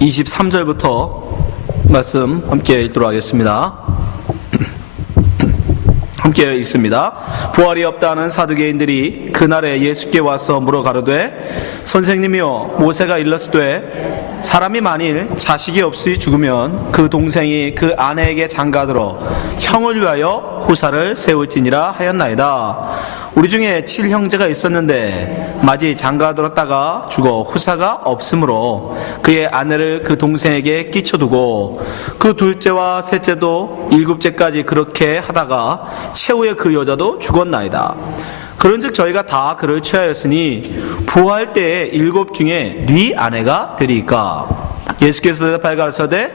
23절부터 말씀 함께 읽도록 하겠습니다. 함께 읽습니다. 부활이 없다는 사두개인들이 그날에 예수께 와서 물어 가로되 선생님이여 모세가 일렀으되 사람이 만일 자식이 없이 죽으면 그 동생이 그 아내에게 장가들어 형을 위하여 후사를 세울지니라 하였나이다. 우리 중에 7형제가 있었는데 마지 장가들었다가 죽어 후사가 없으므로 그의 아내를 그 동생에게 끼쳐두고 그 둘째와 셋째도 일곱째까지 그렇게 하다가 최후에 그 여자도 죽었나이다. 그런즉 저희가 다 그를 취하였으니 부활 때에 일곱 중에 네 아내가 되리이까. 예수께서 대답하여 가라사대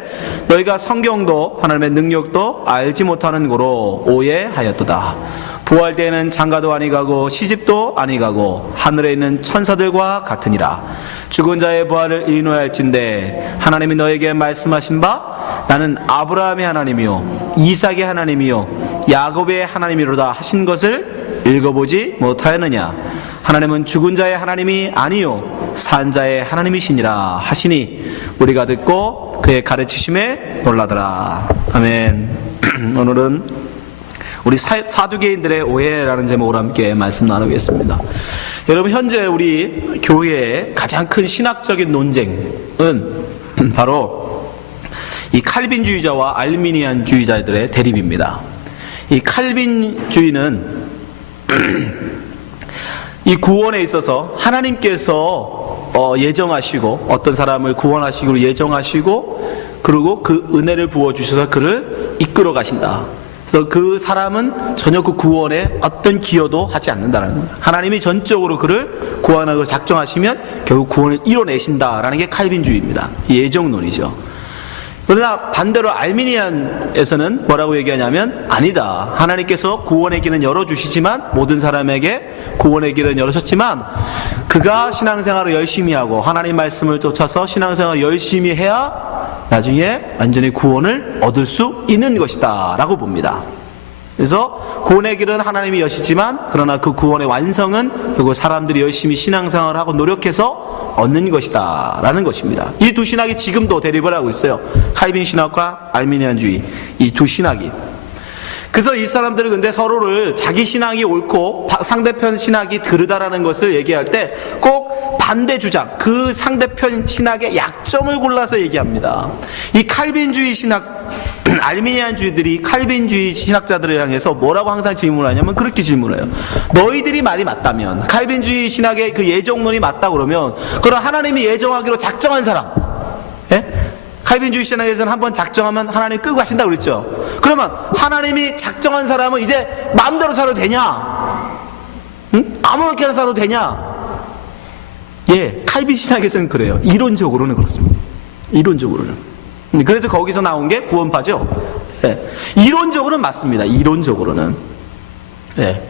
너희가 성경도 하나님의 능력도 알지 못하는 고로 오해하였도다. 부활 때에는 장가도 아니가고 시집도 아니가고 하늘에 있는 천사들과 같으니라. 죽은 자의 부활을 의논할진대 하나님이 너에게 말씀하신 바 나는 아브라함의 하나님이요 이삭의 하나님이요 야곱의 하나님이로다 하신 것을 읽어보지 못하였느냐. 하나님은 죽은 자의 하나님이 아니요 산 자의 하나님이시니라 하시니 우리가 듣고 그의 가르치심에 놀라더라. 아멘. 오늘은 우리 사두개인들의 오해라는 제목으로 함께 말씀 나누겠습니다. 여러분, 현재 우리 교회의 가장 큰 신학적인 논쟁은 바로 이 칼빈주의자와 알미니안주의자들의 대립입니다. 이 칼빈주의는 이 구원에 있어서 하나님께서 예정하시고 어떤 사람을 구원하시기로 예정하시고 그리고 그 은혜를 부어주셔서 그를 이끌어 가신다. 그래서 그 사람은 전혀 그 구원에 어떤 기여도 하지 않는다는 거예요. 하나님이 전적으로 그를 구원하고 작정하시면 결국 구원을 이뤄내신다라는 게 칼빈주의입니다. 예정론이죠. 그러나 반대로 알미니안에서는 뭐라고 얘기하냐면 아니다. 하나님께서 구원의 길은 열어주시지만 모든 사람에게 구원의 길은 열으셨지만 그가 신앙생활을 열심히 하고 하나님 말씀을 쫓아서 신앙생활을 열심히 해야 나중에 완전히 구원을 얻을 수 있는 것이다 라고 봅니다. 그래서 구원의 길은 하나님이 여시지만 그러나 그 구원의 완성은 결국 사람들이 열심히 신앙생활을 하고 노력해서 얻는 것이다 라는 것입니다. 이 두 신학이 지금도 대립을 하고 있어요. 칼빈 신학과 알미니안주의, 이 두 신학이. 그래서 이 사람들은 근데 서로를 자기 신앙이 옳고 상대편 신학이 다르다라는 것을 얘기할 때 꼭 반대 주장, 그 상대편 신학의 약점을 골라서 얘기합니다. 이 칼빈주의 신학, 알미니안주의들이 칼빈주의 신학자들을 향해서 뭐라고 항상 질문하냐면 그렇게 질문해요. 너희들이 말이 맞다면, 칼빈주의 신학의 그 예정론이 맞다 그러면 그럼 하나님이 예정하기로 작정한 사람, 예? 칼빈주의 신학에서는 한번 작정하면 하나님이 끄고 가신다고 그랬죠. 그러면 하나님이 작정한 사람은 이제 마음대로 살아도 되냐? 응? 아무렇게나 살아도 되냐? 예, 칼빈 신학에서는 그래요. 이론적으로는 그렇습니다. 이론적으로는. 그래서 거기서 나온 게 구원파죠. 예. 이론적으로는 맞습니다. 이론적으로는. 예.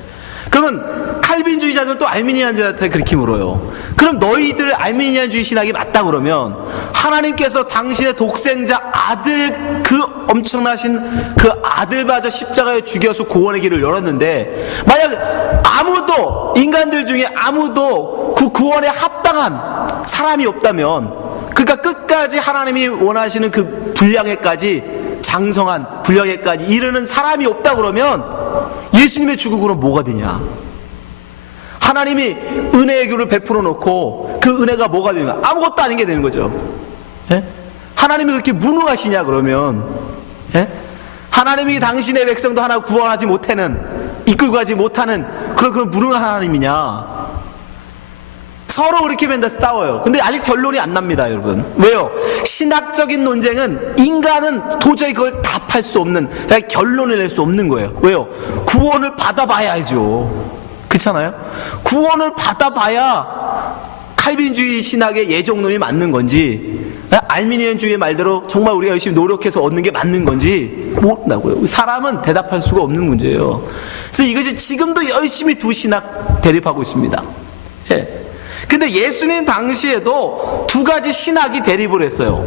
그러면 칼빈주의자들은 또 알미니안들한테 그렇게 물어요. 그럼 너희들 알미니안주의 신학이 맞다 그러면 하나님께서 당신의 독생자 아들, 그 엄청나신 그 아들마저 십자가에 죽여서 구원의 길을 열었는데 만약 아무도, 인간들 중에 아무도 그 구원에 합당한 사람이 없다면, 그러니까 끝까지 하나님이 원하시는 그 분량에까지, 장성한 분량에까지 이르는 사람이 없다 그러면 예수님의 죽음으로 뭐가 되냐? 하나님이 은혜의 교를 베풀어 놓고 그 은혜가 뭐가 되는가? 아무것도 아닌 게 되는 거죠. 예? 하나님이 그렇게 무능하시냐 그러면, 예? 하나님이 당신의 백성도 하나 구원하지 못하는, 이끌고 가지 못하는 그런 무능한 하나님이냐? 서로 그렇게 맨날 싸워요. 근데 아직 결론이 안 납니다, 여러분. 왜요? 신학적인 논쟁은 인간은 도저히 그걸 답할 수 없는, 결론을 낼 수 없는 거예요. 왜요? 구원을 받아봐야 알죠. 그렇잖아요? 구원을 받아봐야 칼빈주의 신학의 예정론이 맞는 건지, 알미니안주의의 말대로 정말 우리가 열심히 노력해서 얻는 게 맞는 건지 모른다고요. 사람은 대답할 수가 없는 문제예요. 그래서 이것이 지금도 열심히 두 신학 대립하고 있습니다. 예. 근데 예수님 당시에도 두 가지 신학이 대립을 했어요.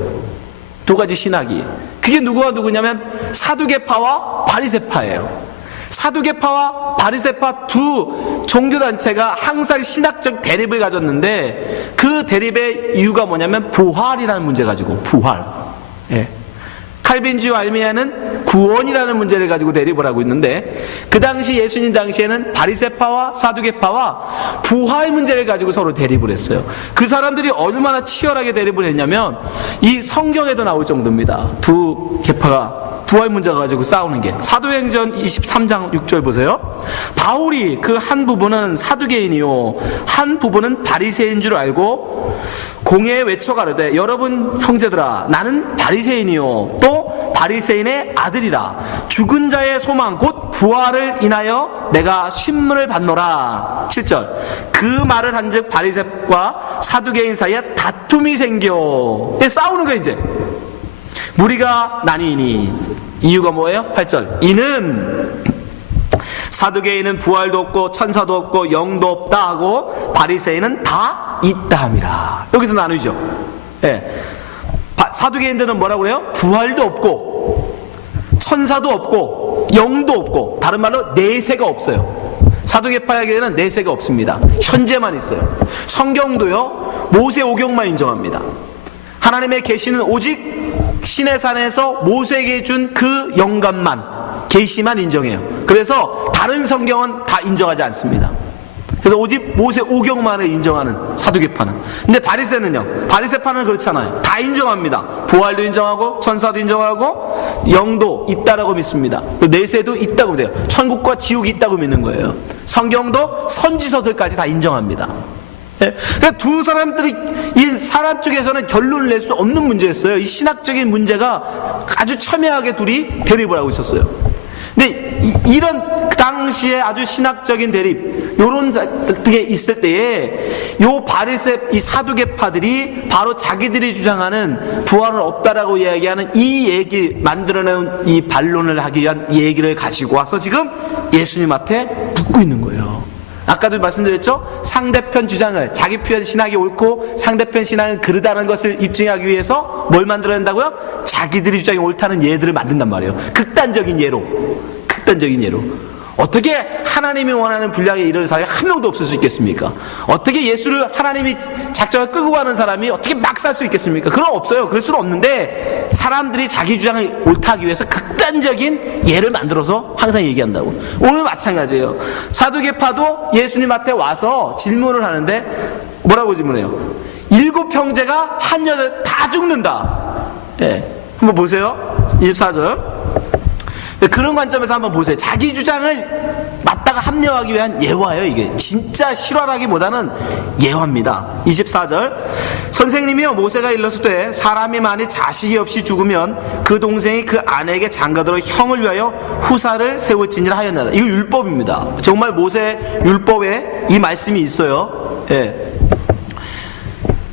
두 가지 신학이. 그게 누구와 누구냐면 사두개파와 바리새파예요. 사두개파와 바리새파 두 종교단체가 항상 신학적 대립을 가졌는데 그 그 대립의 이유가 뭐냐면 부활이라는 문제 가지고 부활. 예. 칼빈주의 알미야는 구원이라는 문제를 가지고 대립을 하고 있는데 그 당시 예수님 당시에는 바리새파와 사두개파와 부활 문제를 가지고 서로 대립을 했어요. 그 사람들이 얼마나 치열하게 대립을 했냐면 이 성경에도 나올 정도입니다. 두 계파가 부활 문제 가지고 싸우는 게. 사도행전 23장 6절 보세요. 바울이 그 한 부분은 사두개인이요 한 부분은 바리새인 줄 알고 공회에 외쳐 가로되 여러분 형제들아 나는 바리새인이요 또 바리새인의 아들이라 죽은 자의 소망 곧 부활을 인하여 내가 신문을 받노라. 7절 그 말을 한즉 바리새과 사두개인 사이에 다툼이 생겨. 싸우는 거예요. 이제 무리가 나뉘니 이유가 뭐예요? 8절 이는 사두개인은 부활도 없고 천사도 없고 영도 없다 하고 바리새인은 다 있다 함이라. 여기서 나누죠. 예. 사두개인들은 뭐라고 그래요? 부활도 없고 천사도 없고 영도 없고 다른 말로 내세가 없어요. 사두개파에게는 내세가 없습니다. 현재만 있어요. 성경도요 모세 오경만 인정합니다. 하나님의 계시는 오직 시내산에서 모세에게 준 그 영감만 계시만 인정해요. 그래서 다른 성경은 다 인정하지 않습니다. 그래서 오직 모세 오경만을 인정하는 사두개파는. 근데 바리새는요, 바리새파는 그렇잖아요. 다 인정합니다. 부활도 인정하고 천사도 인정하고 영도 있다라고 믿습니다. 내세도 있다고 돼요. 천국과 지옥이 있다고 믿는 거예요. 성경도 선지서들까지 다 인정합니다. 예? 그러니까 두 사람들이 이 사람 쪽에서는 결론을 낼 수 없는 문제였어요. 이 신학적인 문제가 아주 첨예하게 둘이 대립을 하고 있었어요. 근데 이런 그 당시에 아주 신학적인 대립 요런 게 있을 때에 요 바리새 이 사두개파들이 바로 자기들이 주장하는 부활은 없다라고 이야기하는 이 얘기 만들어내는 이 반론을 하기 위한 이 얘기를 가지고 와서 지금 예수님한테 묻고 있는 거예요. 아까도 말씀드렸죠? 상대편 주장을 자기 편 신학이 옳고 상대편 신학은 그르다는 것을 입증하기 위해서 뭘 만들어낸다고요? 자기들이 주장이 옳다는 예들을 만든단 말이에요. 극단적인 예로. 어떻게 하나님이 원하는 분량에 이르는 사람이 한 명도 없을 수 있겠습니까? 어떻게 예수를 하나님이 작정을 끌고 가는 사람이 어떻게 막 살 수 있겠습니까? 그럼 없어요. 그럴 수는 없는데 사람들이 자기 주장을 옳다 하기 위해서 극단적인 예를 만들어서 항상 얘기한다고. 오늘 마찬가지예요. 사두개파도 예수님 앞에 와서 질문을 하는데 뭐라고 질문해요? 7 형제가 한 여자 다 죽는다. 예, 한번 보세요. 24절. 그런 관점에서 한번 보세요. 자기 주장을 맞다가 합리화하기 위한 예화예요. 이게 진짜 실화라기보다는 예화입니다. 24절 선생님이여 모세가 일렀을 사람이 만일 자식이 없이 죽으면 그 동생이 그 아내에게 장가들어 형을 위하여 후사를 세울지니라 하였나이다. 이거 율법입니다. 정말 모세 율법에 이 말씀이 있어요. 예.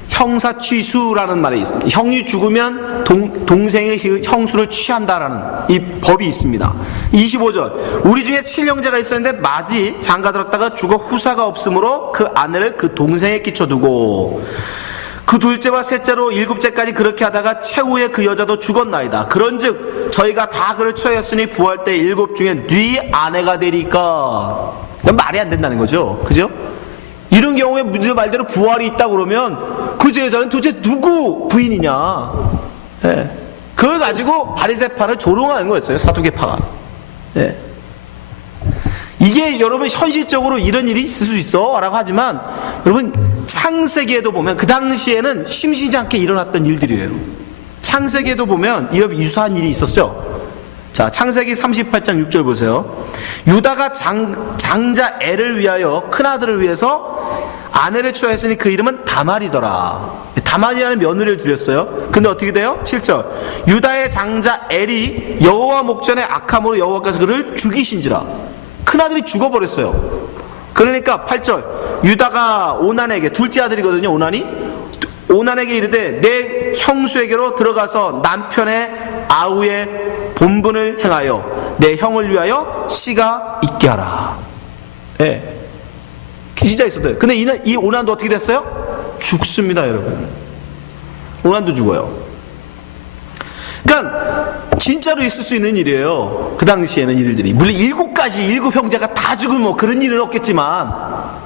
형사취수라는 말이 있습니다. 형이 죽으면 동생의 형수를 취한다라는 이 법이 있습니다. 25절 우리 중에 7형제가 있었는데 마지 장가들었다가 죽어 후사가 없으므로 그 아내를 그 동생에 끼쳐두고 그 둘째와 셋째로 7째까지 그렇게 하다가 최후에 그 여자도 죽었나이다. 그런즉 저희가 다 그를 처했으니 부활 때 7 중에 네 아내가 되리까. 말이 안 된다는 거죠. 그죠? 이런 경우에 무슨 말대로 부활이 있다 그러면 그 여자는 도대체 누구 부인이냐. 예. 그걸 가지고 바리새파를 조롱하는 거였어요. 사두개파가. 예. 이게 여러분 현실적으로 이런 일이 있을 수 있어 라고 하지만 여러분 창세기에도 보면 그 당시에는 심심치 않게 일어났던 일들이에요. 창세기에도 보면 이런 유사한 일이 있었죠. 자, 창세기 38장 6절 보세요. 유다가 장자 엘을 위하여 큰아들을 위해서 아내를 취하였으니 그 이름은 다말이더라. 다말이라는 며느리를 드렸어요. 근데 어떻게 돼요? 7절 유다의 장자 엘이 여호와 목전에 악함으로 여호와께서 그를 죽이신지라. 큰아들이 죽어버렸어요. 그러니까 8절 유다가 오난에게 둘째 아들이거든요. 오난에게 이르되 내 형수에게로 들어가서 남편의 아우의 본분을 행하여 내 형을 위하여 씨가 있게 하라. 예. 진짜 있었대요. 근데 이 오난도 어떻게 됐어요? 죽습니다, 여러분. 오난도 죽어요. 그러니까 진짜로 있을 수 있는 일이에요. 그 당시에는 일들이. 물론 7 형제가 다 죽으면 뭐 그런 일은 없겠지만,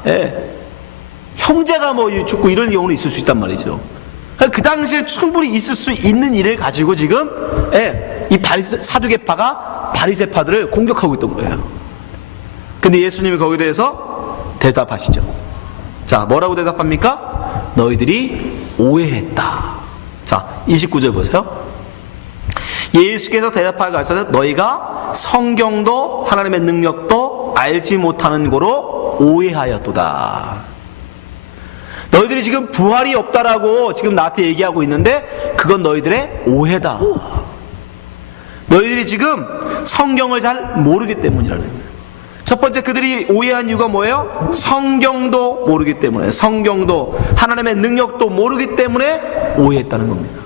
예. 형제가 뭐 죽고 이런 경우는 있을 수 있단 말이죠. 그 당시에 충분히 있을 수 있는 일을 가지고 지금 이 사두개파가 바리새파들을 공격하고 있던 거예요. 근데 예수님이 거기에 대해서 대답하시죠. 자, 뭐라고 대답합니까? 너희들이 오해했다. 자, 29절 보세요. 예수께서 대답하여 가시되 너희가 성경도 하나님의 능력도 알지 못하는 고로 오해하였도다. 너희들이 지금 부활이 없다라고 지금 나한테 얘기하고 있는데 그건 너희들의 오해다. 너희들이 지금 성경을 잘 모르기 때문이라는 거예요. 첫 번째 그들이 오해한 이유가 뭐예요? 성경도 모르기 때문에, 성경도 하나님의 능력도 모르기 때문에 오해했다는 겁니다.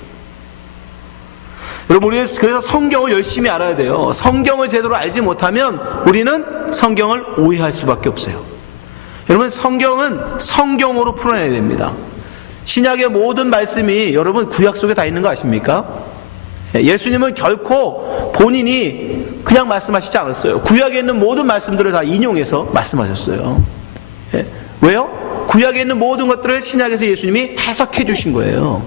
여러분, 우리는 그래서 성경을 열심히 알아야 돼요. 성경을 제대로 알지 못하면 우리는 성경을 오해할 수밖에 없어요. 여러분, 성경은 성경으로 풀어내야 됩니다. 신약의 모든 말씀이 여러분 구약 속에 다 있는 거 아십니까? 예수님은 결코 본인이 그냥 말씀하시지 않았어요. 구약에 있는 모든 말씀들을 다 인용해서 말씀하셨어요. 왜요? 구약에 있는 모든 것들을 신약에서 예수님이 해석해 주신 거예요.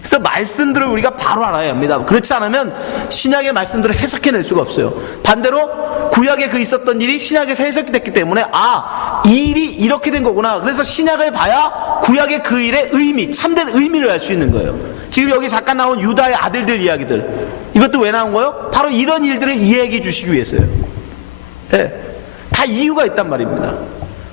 그래서 말씀들을 우리가 바로 알아야 합니다. 그렇지 않으면 신약의 말씀들을 해석해낼 수가 없어요. 반대로 구약에 그 있었던 일이 신약에서 해석이 됐기 때문에 이 일이 이렇게 된 거구나. 그래서 신약을 봐야 구약의 그 일의 의미, 참된 의미를 알 수 있는 거예요. 지금 여기 잠깐 나온 유다의 아들들 이야기들, 이것도 왜 나온 거예요? 바로 이런 일들을 이해해 주시기 위해서요. 다 이유가 있단 말입니다.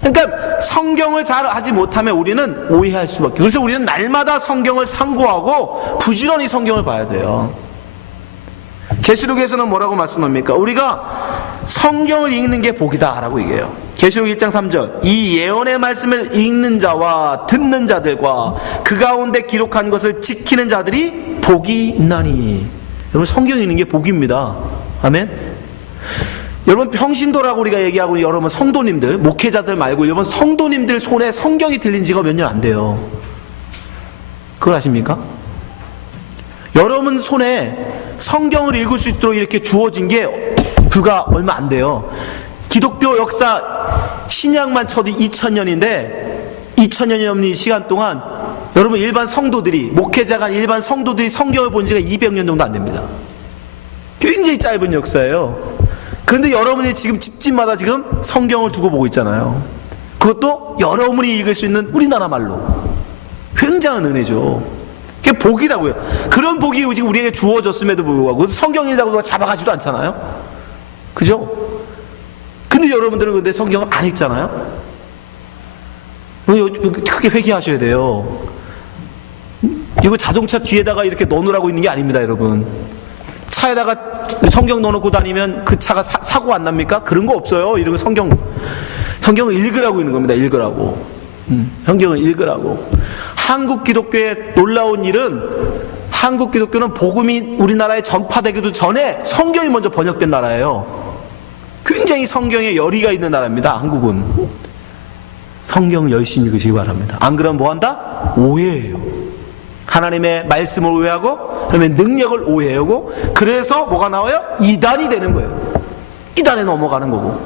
그러니까 성경을 잘 하지 못하면 우리는 오해할 수밖에. 그래서 우리는 날마다 성경을 상고하고 부지런히 성경을 봐야 돼요. 계시록에서는 뭐라고 말씀합니까? 우리가 성경을 읽는 게 복이다 라고 얘기해요. 계시록 1장 3절 이 예언의 말씀을 읽는 자와 듣는 자들과 그 가운데 기록한 것을 지키는 자들이 복이 있나니. 여러분, 성경 읽는 게 복입니다. 아멘. 여러분, 평신도라고 우리가 얘기하고 여러분 성도님들, 목회자들 말고 여러분 성도님들 손에 성경이 들린 지가 몇 년 안 돼요. 그걸 아십니까? 여러분 손에 성경을 읽을 수 있도록 이렇게 주어진 게 불과 얼마 안 돼요. 기독교 역사 신약만 쳐도 2000년인데 2000년이 넘는 시간 동안 여러분 일반 성도들이, 목회자가 일반 성도들이 성경을 본 지가 200년 정도 안 됩니다. 굉장히 짧은 역사예요. 그런데 여러분이 지금 집집마다 지금 성경을 두고 보고 있잖아요. 그것도 여러분이 읽을 수 있는 우리나라 말로. 굉장한 은혜죠. 그게 복이라고요. 그런 복이 지금 우리에게 주어졌음에도 불구하고 성경 읽다고 잡아가지도 않잖아요. 그죠? 근데 여러분들은 근데 성경을 안 읽잖아요. 크게 회개하셔야 돼요. 이거 자동차 뒤에다가 이렇게 넣어놓으라고 있는 게 아닙니다, 여러분. 차에다가 성경 넣어놓고 다니면 그 차가 사고 안 납니까? 그런 거 없어요. 이런 성경을 읽으라고 있는 겁니다. 읽으라고. 성경을 읽으라고. 한국 기독교의 놀라운 일은, 한국 기독교는 복음이 우리나라에 전파되기도 전에 성경이 먼저 번역된 나라예요. 굉장히 성경에 열의가 있는 나라입니다. 한국은. 성경을 열심히 읽으시기 바랍니다. 안 그러면 뭐한다? 오해해요. 하나님의 말씀을 오해하고 하나님의 능력을 오해하고, 그래서 뭐가 나와요? 이단이 되는 거예요. 이단에 넘어가는 거고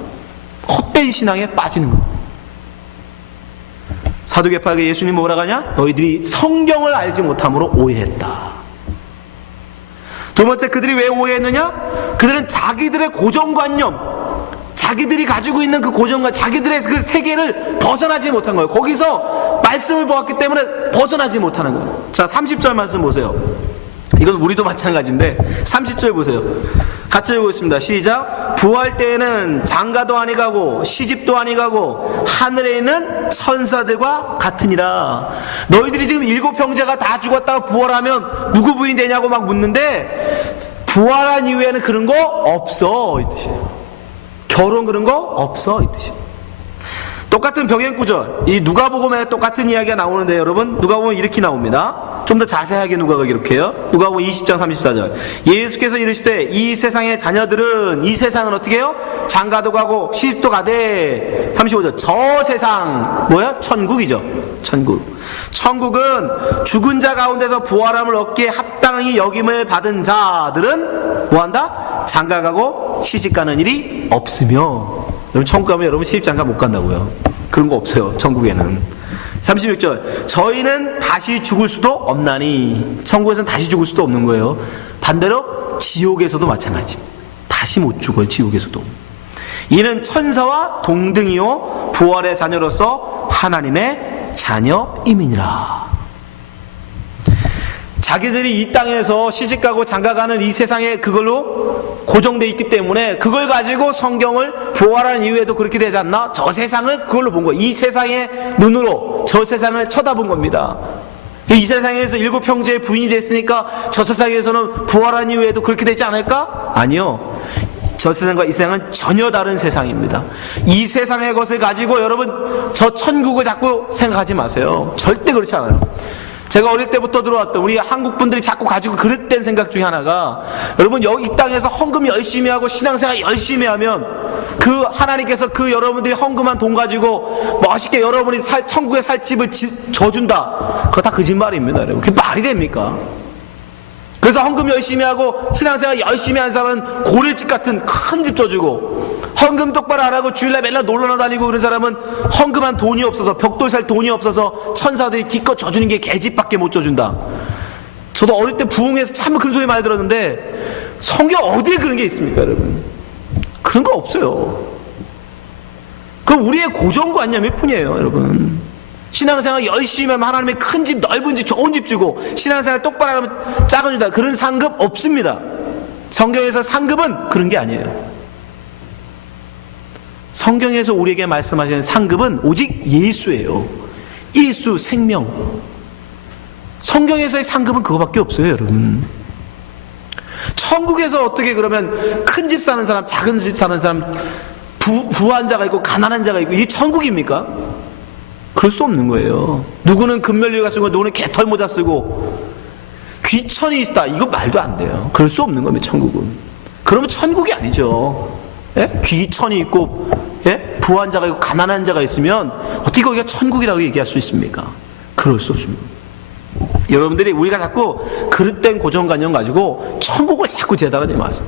헛된 신앙에 빠지는 거예요. 사두개파에게 예수님이 뭐라 하냐? 너희들이 성경을 알지 못함으로 오해했다. 두 번째, 그들이 왜 오해했느냐? 그들은 자기들의 고정관념, 자기들이 가지고 있는 그 고정관, 자기들의 그 세계를 벗어나지 못한 거예요. 거기서 말씀을 보았기 때문에 벗어나지 못하는 거예요. 자, 30절 말씀 보세요. 이건 우리도 마찬가지인데 30절 보세요. 같이 읽겠습니다. 시작. 부활 때에는 장가도 아니 가고 시집도 아니 가고 하늘에 있는 천사들과 같으니라. 너희들이 지금 7 형제가 다 죽었다가 부활하면 누구 부인 되냐고 막 묻는데, 부활한 이후에는 그런 거 없어, 이 뜻이에요. 결혼 그런 거 없어, 이 뜻이에요. 똑같은 병행구절, 이 누가복음에 똑같은 이야기가 나오는데 여러분, 누가복음은 이렇게 나옵니다. 좀 더 자세하게 누가가 기록해요. 누가복음 20장 34절 예수께서 이르시되 이 세상의 자녀들은, 이 세상은 어떻게 해요? 장가도 가고 시집도 가되. 35절 저 세상 뭐야? 천국이죠. 천국은 죽은 자 가운데서 부활함을 얻기에 합당히 여김을 받은 자들은 뭐한다? 장가가고 시집가는 일이 없으며. 여러분, 천국 가면 여러분 시집장가 못 간다고요. 그런 거 없어요, 천국에는. 36절. 저희는 다시 죽을 수도 없나니. 천국에서는 다시 죽을 수도 없는 거예요. 반대로 지옥에서도 마찬가지입니다. 다시 못 죽어요. 지옥에서도. 이는 천사와 동등이요 부활의 자녀로서 하나님의 자녀임이니라. 자기들이 이 땅에서 시집가고 장가가는 이 세상에 그걸로 고정되어 있기 때문에 그걸 가지고 성경을 부활한 이후에도 그렇게 되지 않나? 저 세상을 그걸로 본 거예요. 이 세상의 눈으로 저 세상을 쳐다본 겁니다. 이 세상에서 7 형제의 부인이 됐으니까 저 세상에서는 부활한 이후에도 그렇게 되지 않을까? 아니요. 저 세상과 이 세상은 전혀 다른 세상입니다. 이 세상의 것을 가지고 여러분 저 천국을 자꾸 생각하지 마세요. 절대 그렇지 않아요. 제가 어릴 때부터 들어왔던 우리 한국 분들이 자꾸 가지고 그릇된 생각 중에 하나가, 여러분 여기 이 땅에서 헌금 열심히 하고 신앙생활 열심히 하면 그 하나님께서 그 여러분들이 헌금한 돈 가지고 멋있게 여러분이 천국에 살 집을 져준다. 그거 다 거짓말입니다, 여러분. 그게 말이 됩니까? 그래서 헌금 열심히 하고 신앙생활 열심히 한 사람은 고래집 같은 큰 집 져주고, 헌금 똑바로 안 하고 주일날 맨날 놀러 다니고 그런 사람은 헌금한 돈이 없어서, 벽돌 살 돈이 없어서 천사들이 기껏 져주는 게 개집밖에 못 져준다. 저도 어릴 때 부흥회에서 참 그런 소리 많이 들었는데 성경 어디에 그런 게 있습니까, 여러분? 그런 거 없어요. 그건 우리의 고정관념일 뿐이에요, 여러분. 신앙생활 열심히 하면 하나님의 큰 집, 넓은 집, 좋은 집 주고, 신앙생활 똑바로 하면 작은 주다. 그런 상급 없습니다. 성경에서 상급은 그런 게 아니에요. 성경에서 우리에게 말씀하시는 상급은 오직 예수예요. 예수, 생명. 성경에서의 상급은 그거밖에 없어요, 여러분. 천국에서 어떻게 그러면 큰 집 사는 사람, 작은 집 사는 사람, 부한 자가 있고 가난한 자가 있고, 이게 천국입니까? 그럴 수 없는 거예요. 누구는 금면류가 쓰고 누구는 개털 모자 쓰고 귀천이 있다. 이거 말도 안 돼요. 그럴 수 없는 겁니다, 천국은. 그러면 천국이 아니죠. 예? 귀천이 있고, 예? 부한 자가 있고 가난한 자가 있으면 어떻게 거기가 천국이라고 얘기할 수 있습니까? 그럴 수 없습니다. 여러분들이 우리가 자꾸 그릇된 고정관념 가지고 천국을 자꾸 재단하지 마세요.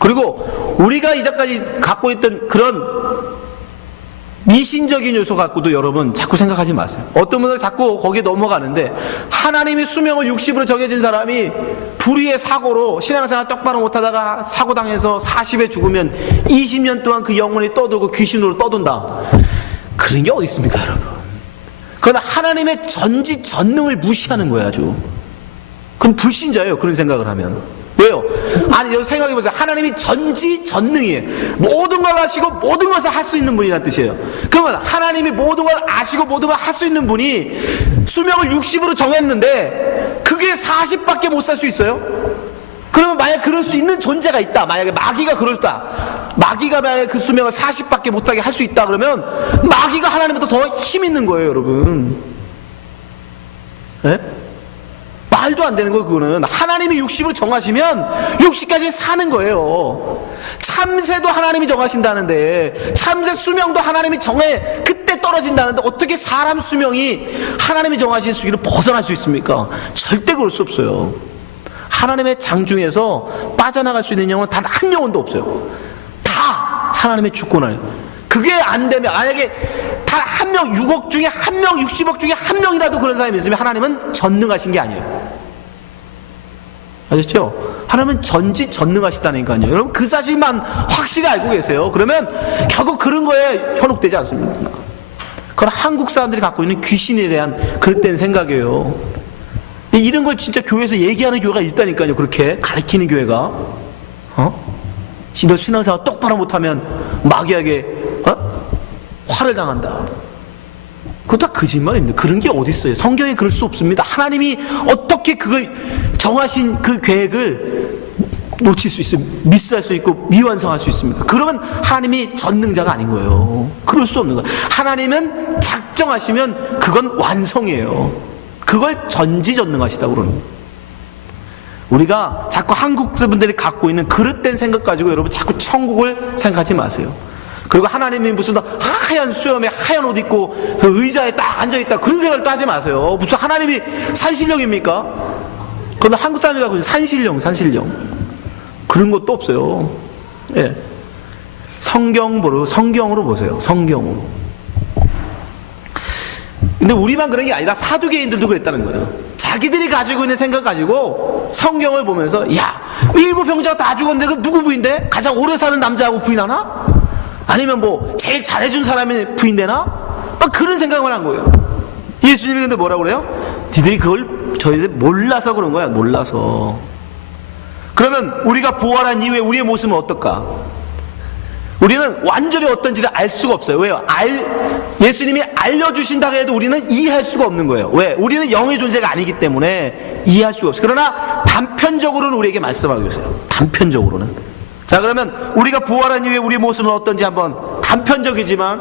그리고 우리가 이제까지 갖고 있던 그런 미신적인 요소 갖고도 여러분 자꾸 생각하지 마세요. 어떤 분들 자꾸 거기에 넘어가는데, 하나님이 수명을 60으로 정해진 사람이 불의의 사고로 신앙생활 똑바로 못하다가 사고당해서 40에 죽으면 20년 동안 그 영혼이 떠돌고 귀신으로 떠돈다. 그런 게 어디 있습니까, 여러분? 그건 하나님의 전지전능을 무시하는 거예요, 아주. 그건 불신자예요, 그런 생각을 하면. 왜요? 아니, 여기 생각해보세요. 하나님이 전지전능이에요. 모든 걸 아시고 모든 것을 할 수 있는 분이라는 뜻이에요. 그러면 하나님이 모든 걸 아시고 모든 걸 할 수 있는 분이 수명을 60으로 정했는데 그게 40밖에 못 살 수 있어요? 그러면 만약 그럴 수 있는 존재가 있다. 만약에 마귀가 그럴다. 마귀가 만약에 그 수명을 40밖에 못하게 할 수 있다 그러면 마귀가 하나님보다 더 힘 있는 거예요, 여러분. 네? 말도 안 되는 거예요, 그거는. 하나님이 60을 정하시면 60까지 사는 거예요. 참새도 하나님이 정하신다는데, 참새 수명도 하나님이 정해 그때 떨어진다는데 어떻게 사람 수명이 하나님이 정하신 수기를 벗어날 수 있습니까? 절대 그럴 수 없어요. 하나님의 장 중에서 빠져나갈 수 있는 영혼은 단 한 영혼도 없어요. 다 하나님의 주권 안에. 그게 안 되면, 만약에 단 한 명, 6억 중에 한 명, 60억 중에 한 명이라도 그런 사람이 있으면 하나님은 전능하신 게 아니에요. 아셨죠? 하나님은 전지전능하시다니까요. 여러분 그 사실만 확실히 알고 계세요. 그러면 결국 그런 거에 현혹되지 않습니다. 그건 한국 사람들이 갖고 있는 귀신에 대한 그릇된 생각이에요. 근데 이런 걸 진짜 교회에서 얘기하는 교회가 있다니까요. 그렇게 가르치는 교회가. 너 신앙생활 똑바로 못하면 마귀에게 화를 당한다. 그거 다 거짓말입니다. 그런 게 어디 있어요? 성경에 그럴 수 없습니다. 하나님이 어떻게 그걸 정하신 그 계획을 놓칠 수 있어요? 미스할 수 있고 미완성할 수 있습니까? 그러면 하나님이 전능자가 아닌 거예요. 그럴 수 없는 거예요. 하나님은 작정하시면 그건 완성이에요. 그걸 전지전능하시다고 그러는 거예요. 우리가 자꾸 한국 분들이 갖고 있는 그릇된 생각 가지고 여러분 자꾸 천국을 생각하지 마세요. 그리고 하나님이 무슨 하얀 수염에 하얀 옷 입고 그 의자에 딱 앉아있다 그런 생각도 하지 마세요. 무슨 하나님이 산신령입니까? 그러면 한국 사람이 갖고 있는 산신령 그런 것도 없어요. 예. 성경으로 보세요. 성경으로. 근데 우리만 그런 게 아니라 사두개인들도 그랬다는 거예요. 자기들이 가지고 있는 생각 가지고 성경을 보면서 야, 일곱 형제가 다 죽었는데 그 누구 부인데? 가장 오래 사는 남자하고 부인하나? 아니면 뭐 제일 잘해준 사람이 부인되나? 막 그런 생각을 한 거예요. 예수님이 근데 뭐라고 그래요? 니들이 그걸 저희들 몰라서 그런 거야. 몰라서. 그러면 우리가 부활한 이후에 우리의 모습은 어떨까? 우리는 완전히 어떤지를 알 수가 없어요. 왜요? 예수님이 알려주신다고 해도 우리는 이해할 수가 없는 거예요. 왜? 우리는 영의 존재가 아니기 때문에 이해할 수가 없어요. 그러나 단편적으로는 우리에게 말씀하고 계세요. 단편적으로는. 자, 그러면 우리가 부활한 이후에 우리의 모습은 어떤지 한번 단편적이지만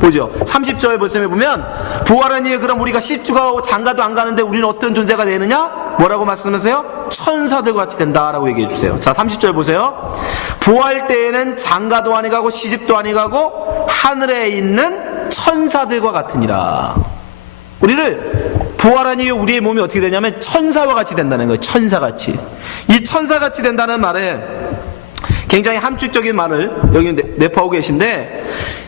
보죠. 30절 말씀에 보면 부활한 이후에 그럼 우리가 십주가하고 장가도 안 가는데 우리는 어떤 존재가 되느냐? 뭐라고 말씀하세요? 천사들 같이 된다라고 얘기해 주세요. 자, 30절 보세요. 부활 때에는 장가도 아니 가고 시집도 아니 가고 하늘에 있는 천사들과 같으니라. 우리를 부활한 이후에 우리의 몸이 어떻게 되냐면 천사와 같이 된다는 거예요. 천사같이. 이 천사같이 된다는 말에 굉장히 함축적인 말을 여기 내포하고 계신데,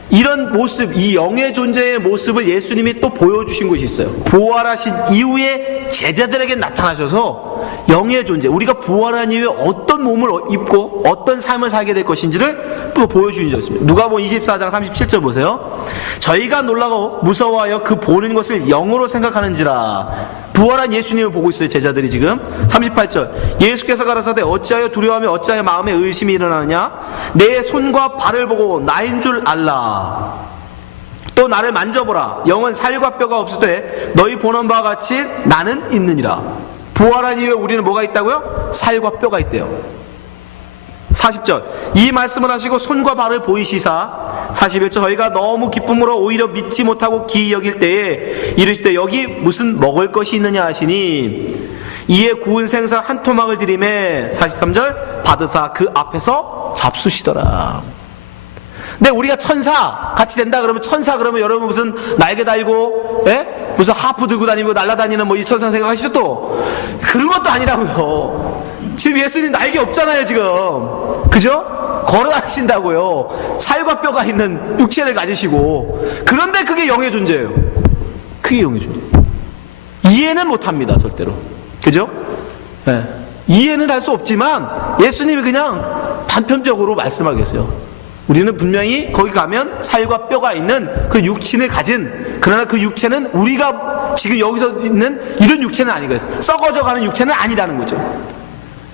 이런 모습, 이 영의 존재의 모습을 예수님이 또 보여주신 것이 있어요. 부활하신 이후에 제자들에게 나타나셔서 영의 존재, 우리가 부활한 이후에 어떤 몸을 입고 어떤 삶을 살게 될 것인지를 또 보여주신 적이 있습니다. 누가복음 24장 37절 보세요. 저희가 놀라고 무서워하여 그 보는 것을 영으로 생각하는지라. 부활한 예수님을 보고 있어요, 제자들이 지금. 38절. 예수께서 가라사대 어찌하여 두려워하며 어찌하여 마음에 의심이 일어나느냐? 내 손과 발을 보고 나인 줄 알라. 또 나를 만져보라. 영은 살과 뼈가 없으되 너희 보는 바와 같이 나는 있느니라. 부활한 이후에 우리는 뭐가 있다고요? 살과 뼈가 있대요. 40절. 이 말씀을 하시고 손과 발을 보이시사 41절. 저희가 너무 기쁨으로 오히려 믿지 못하고 기이 여길 때에 이르시되 여기 무슨 먹을 것이 있느냐 하시니 이에 구운 생선 한 토막을 드리매 43절. 받으사 그 앞에서 잡수시더라. 근데 우리가 천사 같이 된다 그러면, 천사 그러면 여러분 무슨 날개 달고 무슨 하프 들고 다니고 날아다니는 뭐 이 천사 생각하시죠? 또 그런 것도 아니라고요. 지금 예수님 날개 없잖아요 지금. 그죠? 걸어다니신다고요. 살과 뼈가 있는 육체를 가지시고. 그런데 그게 영의 존재예요. 그게 영의 존재. 이해는 못합니다 절대로. 그죠? 네. 이해는 할 수 없지만 예수님이 그냥 단편적으로 말씀하고 계세요. 우리는 분명히 거기 가면 살과 뼈가 있는 그 육신을 가진, 그러나 그 육체는 우리가 지금 여기서 있는 이런 육체는 아니겠어요. 썩어져가는 육체는 아니라는 거죠.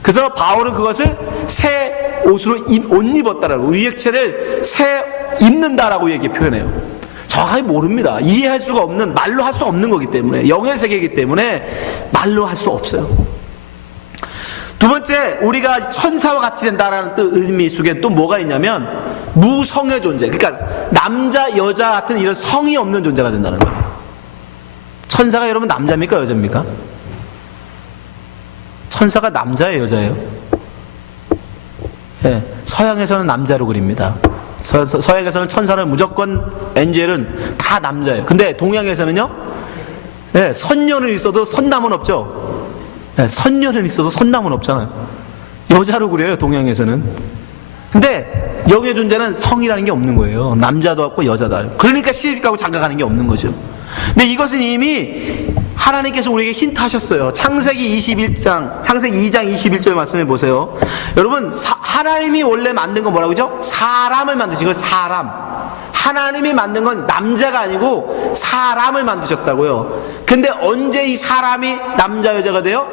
그래서 바울은 그것을 새 옷으로 옷 입었다라고, 우리 육체를 새 입는다라고 얘기 표현해요. 정확하게 모릅니다. 이해할 수가 없는, 말로 할 수 없는 거기 때문에, 영의 세계이기 때문에 말로 할 수 없어요. 두 번째, 우리가 천사와 같이 된다라는 의미 속에 또 뭐가 있냐면 무성의 존재, 그러니까 남자 여자 같은 이런 성이 없는 존재가 된다는 거예요. 천사가 여러분 남자입니까 여자입니까? 천사가 남자예요 여자예요? 네, 서양에서는 남자로 그립니다. 서양에서는 천사는 무조건 엔젤은 다 남자예요. 근데 동양에서는요, 네, 선녀는 있어도 선남은 없죠. 네, 선녀는 있어도 선남은 없잖아요. 여자로 그려요 동양에서는. 근데 영의 존재는 성이라는 게 없는 거예요. 남자도 없고 여자도 없고. 그러니까 시집가고 장가가는 게 없는 거죠. 근데 이것은 이미 하나님께서 우리에게 힌트하셨어요. 창세기 2장 21절 말씀해 보세요. 여러분, 하나님이 원래 만든 건 뭐라고 그러죠? 사람을 만드신 거. 사람. 하나님이 만든 건 남자가 아니고 사람을 만드셨다고요. 근데 언제 이 사람이 남자 여자가 돼요?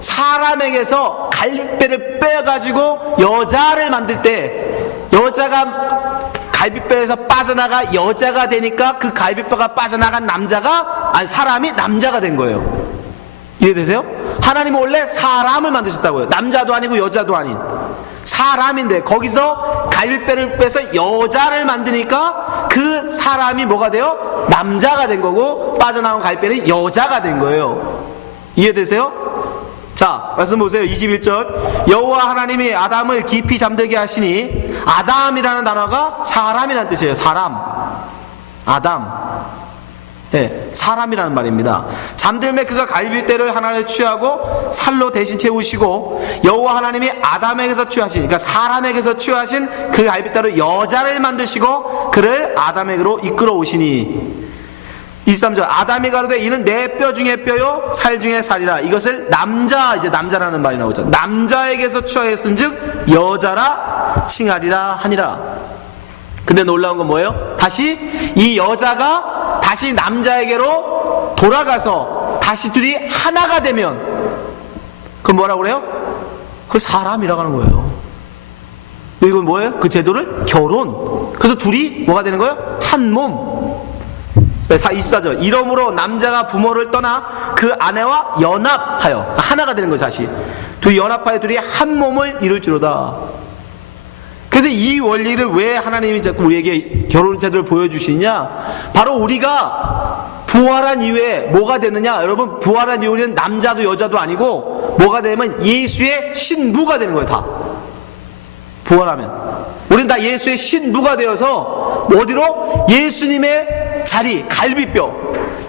사람에게서 갈비뼈를 빼가지고 여자를 만들 때, 여자가 갈비뼈에서 빠져나가 여자가 되니까 그 갈비뼈가 빠져나간 남자가, 아니 사람이 남자가 된 거예요. 이해되세요? 하나님은 원래 사람을 만드셨다고요. 남자도 아니고 여자도 아닌 사람인데 거기서 갈비뼈를 빼서 여자를 만드니까 그 사람이 뭐가 돼요? 남자가 된 거고, 빠져나온 갈비뼈는 여자가 된 거예요. 이해되세요? 자, 말씀 보세요. 21절. 여호와 하나님이 아담을 깊이 잠들게 하시니, 아담이라는 단어가 사람이라는 뜻이에요. 사람. 아담. 네, 사람이라는 말입니다. 잠들매 그가 갈비뼈를 하나를 취하고 살로 대신 채우시고, 여호와 하나님이 아담에게서 취하신, 그러니까 사람에게서 취하신 그 갈비뼈로 여자를 만드시고 그를 아담에게로 이끌어 오시니. 23절 아담이 가로되 이는 내 뼈 중에 뼈요 살 중에 살이라. 이것을 남자, 이제 남자라는 말이 나오죠. 남자에게서 취하였은즉 여자라 칭하리라 하니라. 근데 놀라운 건 뭐예요? 다시 이 여자가 다시 남자에게로 돌아가서 다시 둘이 하나가 되면 그건 뭐라고 그래요? 그걸 사람이라고 하는 거예요. 이건 뭐예요? 그 제도를 결혼. 그래서 둘이 뭐가 되는 거예요? 한 몸. 24절 이러므로 남자가 부모를 떠나 그 아내와 연합하여 하나가 되는 거죠. 다시 둘이 연합하여 둘이 한 몸을 이룰지로다. 그래서 이 원리를 왜 하나님이 자꾸 우리에게 결혼 제도를 보여주시냐, 바로 우리가 부활한 이후에 뭐가 되느냐. 여러분, 부활한 이후에는 남자도 여자도 아니고 뭐가 되면 예수의 신부가 되는 거예요. 다 부활하면 우리는 다 예수의 신부가 되어서 어디로? 예수님의 자리, 갈비뼈,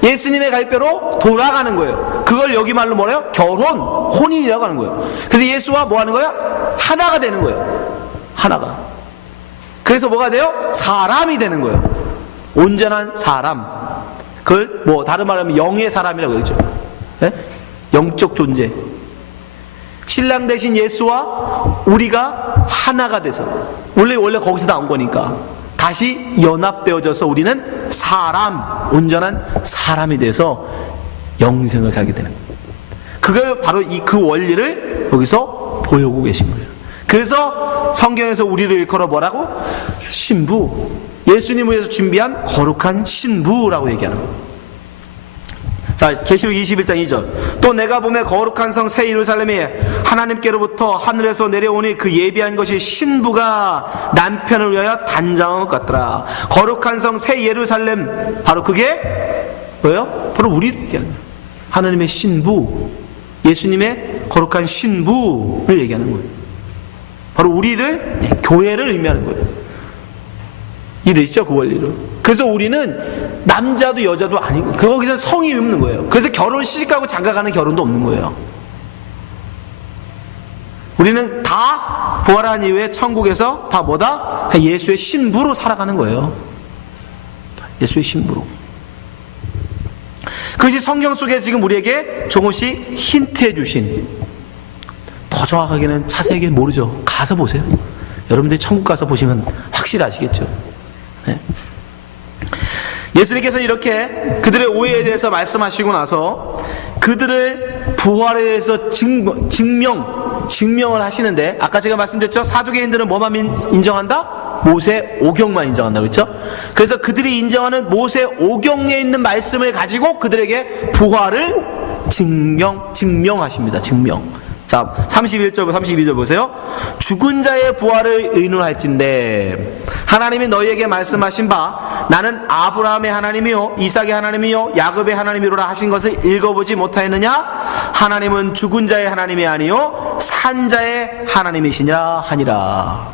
예수님의 갈비뼈로 돌아가는 거예요. 그걸 여기 말로 뭐래요? 결혼, 혼인이라고 하는 거예요. 그래서 예수와 뭐 하는 거예요? 하나가 되는 거예요. 하나가. 그래서 뭐가 돼요? 사람이 되는 거예요. 온전한 사람. 그걸 뭐 다른 말로 하면 영의 사람이라고 그러죠. 네? 영적 존재. 신랑 대신 예수와 우리가 하나가 돼서 원래 거기서 나온 거니까 다시 연합되어져서 우리는 사람, 온전한 사람이 돼서 영생을 살게 되는 거예요. 그걸 바로 그 원리를 여기서 보여오고 계신 거예요. 그래서 성경에서 우리를 일컬어 뭐라고? 신부. 예수님을 위해서 준비한 거룩한 신부라고 얘기하는 거예요. 자, 계시록 21장 2절 또 내가 보매 거룩한 성 새 예루살렘이 하나님께로부터 하늘에서 내려오니 그 예비한 것이 신부가 남편을 위하여 단장한 것 같더라. 거룩한 성 새 예루살렘, 바로 그게 뭐예요? 바로 우리를 얘기하는 거예요. 하나님의 신부, 예수님의 거룩한 신부를 얘기하는 거예요. 바로 우리를, 교회를 의미하는 거예요. 이해되시죠? 그 원리로. 그래서 우리는 남자도 여자도 아니고 거기서 성이 없는 거예요. 그래서 결혼 시집가고 장가가는 결혼도 없는 거예요. 우리는 다 부활한 이후에 천국에서 다 뭐다? 예수의 신부로 살아가는 거예요. 예수의 신부로. 그것이 성경 속에 지금 우리에게 조금씩 힌트해 주신, 더 정확하게는 자세하게 모르죠. 가서 보세요. 여러분들이 천국 가서 보시면 확실히 아시겠죠. 네. 예수님께서 이렇게 그들의 오해에 대해서 말씀하시고 나서 그들을 부활에 대해서 증명을 하시는데, 아까 제가 말씀드렸죠. 사두개인들은 뭐만 인정한다? 모세 오경만 인정한다 그렇죠? 그래서 그들이 인정하는 모세 오경에 있는 말씀을 가지고 그들에게 부활을 증명하십니다. 증명. 자, 31절부터 32절 보세요. 죽은 자의 부활을 의논할진대 하나님이 너희에게 말씀하신 바 나는 아브라함의 하나님이요 이삭의 하나님이요 야곱의 하나님이로라 하신 것을 읽어보지 못하였느냐? 하나님은 죽은 자의 하나님이 아니요 산 자의 하나님이시냐 하니라.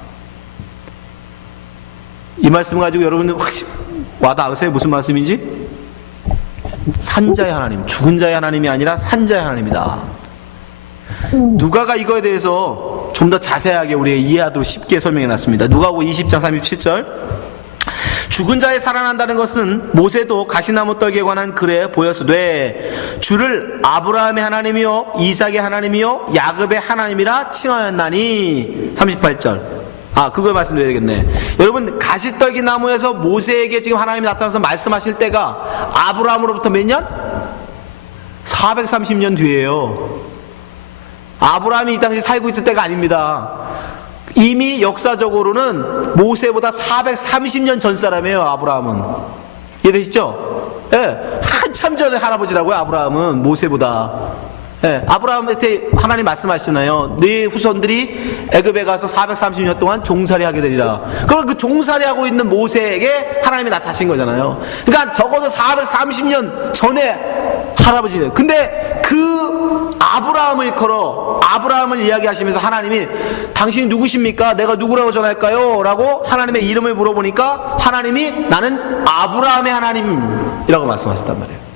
이 말씀 가지고 여러분들 확실히 와닿으세요? 무슨 말씀인지? 산 자의 하나님, 죽은 자의 하나님이 아니라 산 자의 하나님이다. 누가가 이거에 대해서 좀 더 자세하게 우리가 이해하도록 쉽게 설명해 놨습니다. 누가복음 20장 37절 죽은 자의 살아난다는 것은 모세도 가시나무 떡에 관한 글에 보였으되 주를 아브라함의 하나님이요 이삭의 하나님이요 야곱의 하나님이라 칭하였나니. 38절 그걸 말씀드려야겠네. 여러분, 가시떡이 나무에서 모세에게 지금 하나님이 나타나서 말씀하실 때가 아브라함으로부터 몇 년? 430년 뒤에요. 아브라함이 이 당시 살고 있을 때가 아닙니다. 이미 역사적으로는 모세보다 430년 전 사람이에요. 아브라함은. 이해되시죠? 예, 한참 전에 할아버지라고요. 아브라함은 모세보다. 예, 아브라함한테 하나님 말씀하시잖아요. 네 후손들이 애굽에 가서 430년 동안 종살이 하게 되리라. 그럼 그 종살이 하고 있는 모세에게 하나님이 나타나신 거잖아요. 그러니까 적어도 430년 전에 할아버지예요. 근데 그 아브라함을 이야기하시면서 하나님이 당신이 누구십니까? 내가 누구라고 전할까요? 라고 하나님의 이름을 물어보니까 하나님이 나는 아브라함의 하나님이라고 말씀하셨단 말이에요.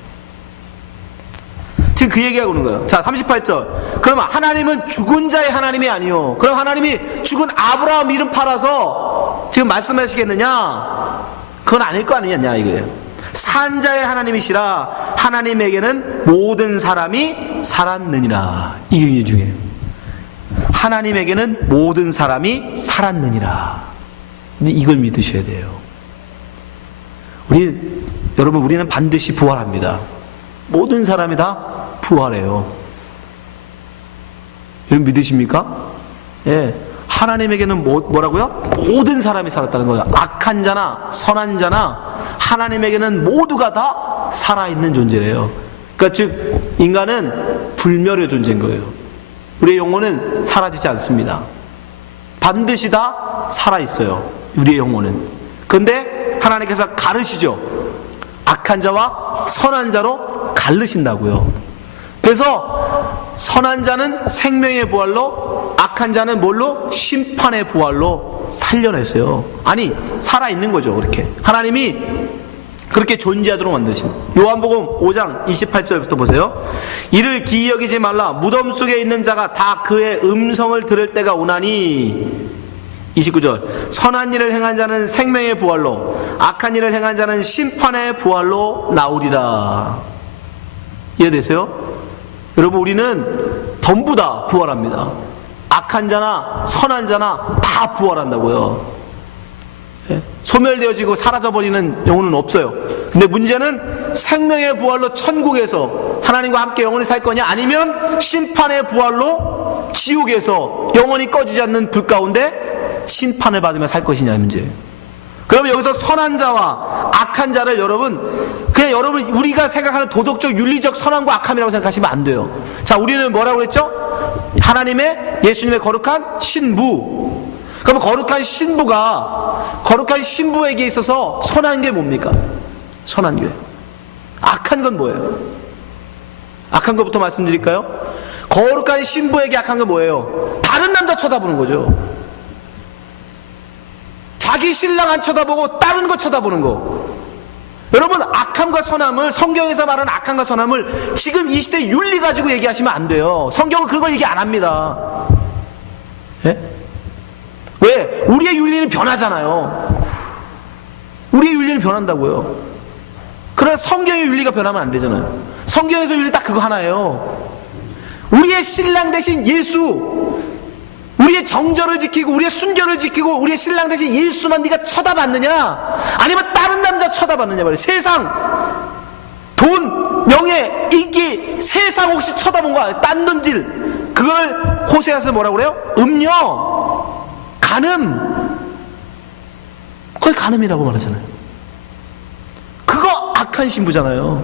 지금 그 얘기하고 있는 거예요. 자, 38절. 그러면 하나님은 죽은 자의 하나님이 아니요. 그럼 하나님이 죽은 아브라함 이름 팔아서 지금 말씀하시겠느냐? 그건 아닐 거 아니냐 이거예요. 산자의 하나님이시라 하나님에게는 모든 사람이 살았느니라. 이게 굉장히 중요해요. 하나님에게는 모든 사람이 살았느니라. 근데 이걸 믿으셔야 돼요. 여러분, 우리는 반드시 부활합니다. 모든 사람이 다 부활해요. 여러분 믿으십니까? 예. 하나님에게는 뭐라고요? 모든 사람이 살았다는 거예요. 악한 자나 선한 자나 하나님에게는 모두가 다 살아있는 존재래요. 그러니까 즉 인간은 불멸의 존재인 거예요. 우리의 영혼은 사라지지 않습니다. 반드시 다 살아있어요. 우리의 영혼은. 그런데 하나님께서 가르시죠. 악한 자와 선한 자로 가르신다고요. 그래서 선한 자는 생명의 부활로, 악한 자는 뭘로? 심판의 부활로 살려냈어요. 아니, 살아있는 거죠. 그렇게 하나님이 그렇게 존재하도록 만드신. 요한복음 5장 28절부터 보세요. 이를 기이 여기지 말라. 무덤 속에 있는 자가 다 그의 음성을 들을 때가 오나니. 29절. 선한 일을 행한 자는 생명의 부활로, 악한 일을 행한 자는 심판의 부활로 나오리라. 이해되세요? 여러분, 우리는 전부 다 부활합니다. 악한 자나 선한 자나 다 부활한다고요. 소멸되어지고 사라져버리는 영혼은 없어요. 근데 문제는 생명의 부활로 천국에서 하나님과 함께 영원히 살 거냐, 아니면 심판의 부활로 지옥에서 영원히 꺼지지 않는 불 가운데 심판을 받으며 살 것이냐의 문제예요. 그러면 여기서 선한 자와 악한 자를 그냥 여러분 우리가 생각하는 도덕적 윤리적 선함과 악함이라고 생각하시면 안 돼요. 자, 우리는 뭐라고 그랬죠? 하나님의, 예수님의 거룩한 신부. 그러면 거룩한 신부에게 있어서 선한 게 뭡니까? 선한 게. 악한 건 뭐예요? 악한 것부터 말씀드릴까요? 거룩한 신부에게 악한 건 뭐예요? 다른 남자 쳐다보는 거죠. 자기 신랑 안 쳐다보고 다른 거 쳐다보는 거. 여러분, 악함과 선함을, 성경에서 말하는 악함과 선함을 지금 이 시대 윤리 가지고 얘기하시면 안 돼요. 성경은 그거 얘기 안 합니다. 예? 왜? 우리의 윤리는 변하잖아요. 우리의 윤리는 변한다고요. 그러나 성경의 윤리가 변하면 안 되잖아요. 성경에서 윤리 딱 그거 하나예요. 우리의 신랑 대신 예수, 우리의 정절을 지키고 우리의 순결을 지키고 우리의 신랑 대신 예수만 네가 쳐다봤느냐, 아니면 다른 남자 쳐다봤느냐 말이에요. 세상, 돈, 명예, 인기, 세상 혹시 쳐다본 거 아니에요? 딴 놈질. 그걸 호세아서 뭐라고 그래요? 음녀, 간음. 그걸 간음이라고 말하잖아요. 그거 악한 신부잖아요.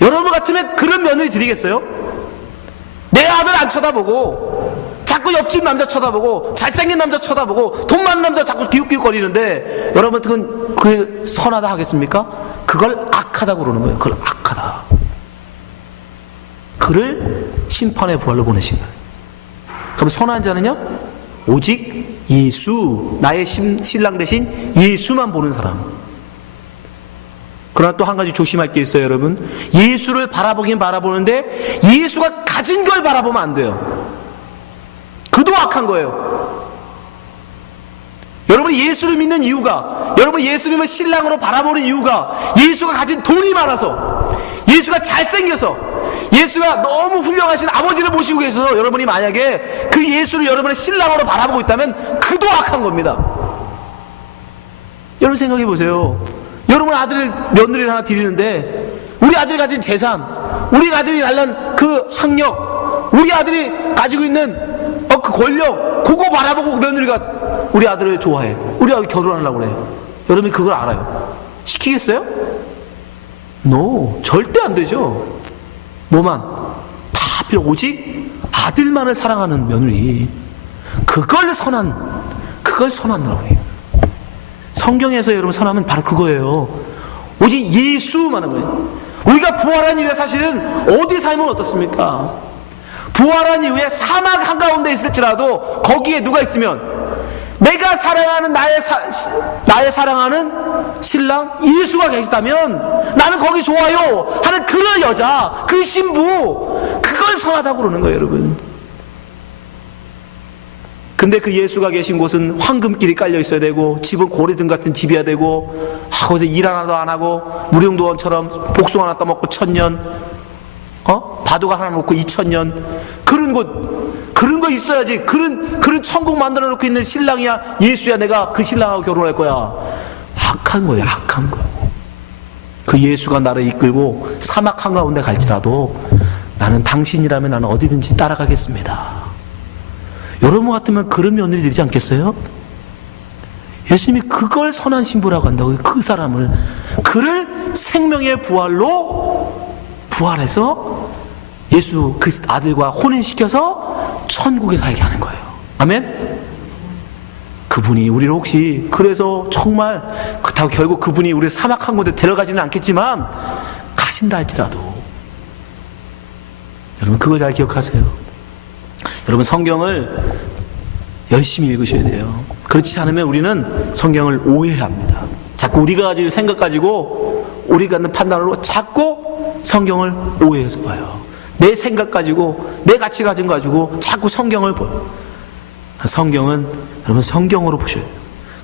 여러분 같으면 그런 며느리 드리겠어요? 내 아들 안 쳐다보고 자꾸 옆집 남자 쳐다보고 잘생긴 남자 쳐다보고 돈 많은 남자 자꾸 기웃기웃거리는데 여러분 그게 선하다 하겠습니까? 그걸 악하다고 그러는 거예요. 그걸 악하다. 그를 심판의 부활로 보내신 거예요. 그럼 선한 자는요? 오직 예수, 나의 신랑 대신 예수만 보는 사람. 그러나 또 한 가지 조심할 게 있어요, 여러분. 예수를 바라보긴 바라보는데 예수가 가진 걸 바라보면 안 돼요. 그도 악한 거예요. 여러분이 예수를 믿는 이유가, 여러분 예수님을 신랑으로 바라보는 이유가 예수가 가진 돈이 많아서, 예수가 잘생겨서, 예수가 너무 훌륭하신 아버지를 모시고 계셔서 여러분이 만약에 그 예수를 여러분의 신랑으로 바라보고 있다면 그도 악한 겁니다. 여러분 생각해 보세요. 여러분 아들 며느리를 하나 드리는데 우리 아들이 가진 재산, 우리 아들이 날란 그 학력, 우리 아들이 가지고 있는 그 권력, 그거 바라보고 며느리가 우리 아들을 좋아해. 우리 아들 결혼하려고 그래. 여러분이 그걸 알아요. 시키겠어요? No, 절대 안 되죠. 뭐만? 다 필요, 오직 아들만을 사랑하는 며느리. 그걸 선한다고 해요. 성경에서 여러분 선함은 바로 그거예요. 오직 예수만 하는 거예요. 우리가 부활한 이후에 사실은 어디 살면 어떻습니까? 부활한 이후에 사막 한가운데 있을지라도 거기에 누가 있으면 내가 사랑하는 나의 사랑하는 신랑 예수가 계시다면 나는 거기 좋아요 하는 그 여자, 그 신부, 그걸 선하다고 그러는 거예요, 여러분. 근데 그 예수가 계신 곳은 황금길이 깔려 있어야 되고, 집은 고리등 같은 집이어야 되고, 거기서 일 하나도 안 하고, 무령도원처럼 복숭아 하나 따먹고 1000년, 바둑 하나 놓고 2000년, 그런 거 있어야지. 그런 천국 만들어 놓고 있는 신랑이야, 예수야, 내가 그 신랑하고 결혼할 거야. 악한 거예요, 악한 거. 그 예수가 나를 이끌고 사막 한가운데 갈지라도 나는 당신이라면 나는 어디든지 따라가겠습니다. 여러분 같으면 그런 며느리 되지 않겠어요? 예수님이 그걸 선한 신부라고 한다고요. 그 사람을, 그를 생명의 부활로 부활해서 예수 그 아들과 혼인시켜서 천국에 살게 하는 거예요. 아멘? 그분이 우리를 혹시 그래서 정말 그렇다고 결국 그분이 우리를 사막 한 곳에 데려가지는 않겠지만 가신다 할지라도 여러분 그걸 잘 기억하세요. 여러분 성경을 열심히 읽으셔야 돼요. 그렇지 않으면 우리는 성경을 오해합니다. 자꾸 우리가 가지고 생각 가지고 우리가 하는 판단으로 자꾸 성경을 오해해서 봐요. 내 생각 가지고 내 가치 가지고 자꾸 성경을 봐요. 성경은 여러분 성경으로 보셔야 돼요.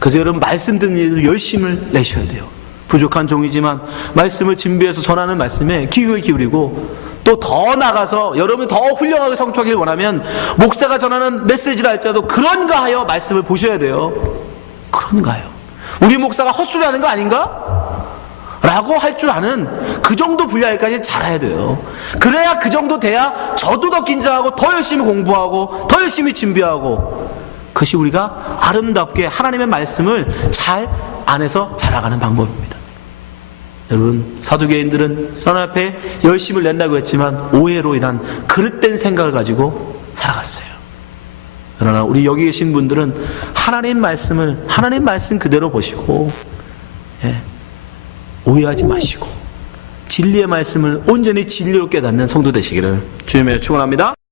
그래서 여러분 말씀 듣는 일을 열심을 내셔야 돼요. 부족한 종이지만 말씀을 준비해서 전하는 말씀에 귀를 기울이고 또 더 나가서 여러분이 더 훌륭하게 성취하길 원하면 목사가 전하는 메시지를 할지라도 그런가 하여 말씀을 보셔야 돼요. 그런가 하여 우리 목사가 헛소리 하는 거 아닌가? 라고 할 줄 아는 그 정도 분량까지 잘해야 돼요. 그래야 그 정도 돼야 저도 더 긴장하고 더 열심히 공부하고 더 열심히 준비하고 그것이 우리가 아름답게 하나님의 말씀을 잘 안에서 자라가는 방법입니다. 여러분 사두개인들은 하나님 앞에 열심을 낸다고 했지만 오해로 인한 그릇된 생각을 가지고 살아갔어요. 그러나 우리 여기 계신 분들은 하나님 말씀 그대로 보시고 오해하지 마시고 진리의 말씀을 온전히 진리로 깨닫는 성도 되시기를 주님의 축원합니다.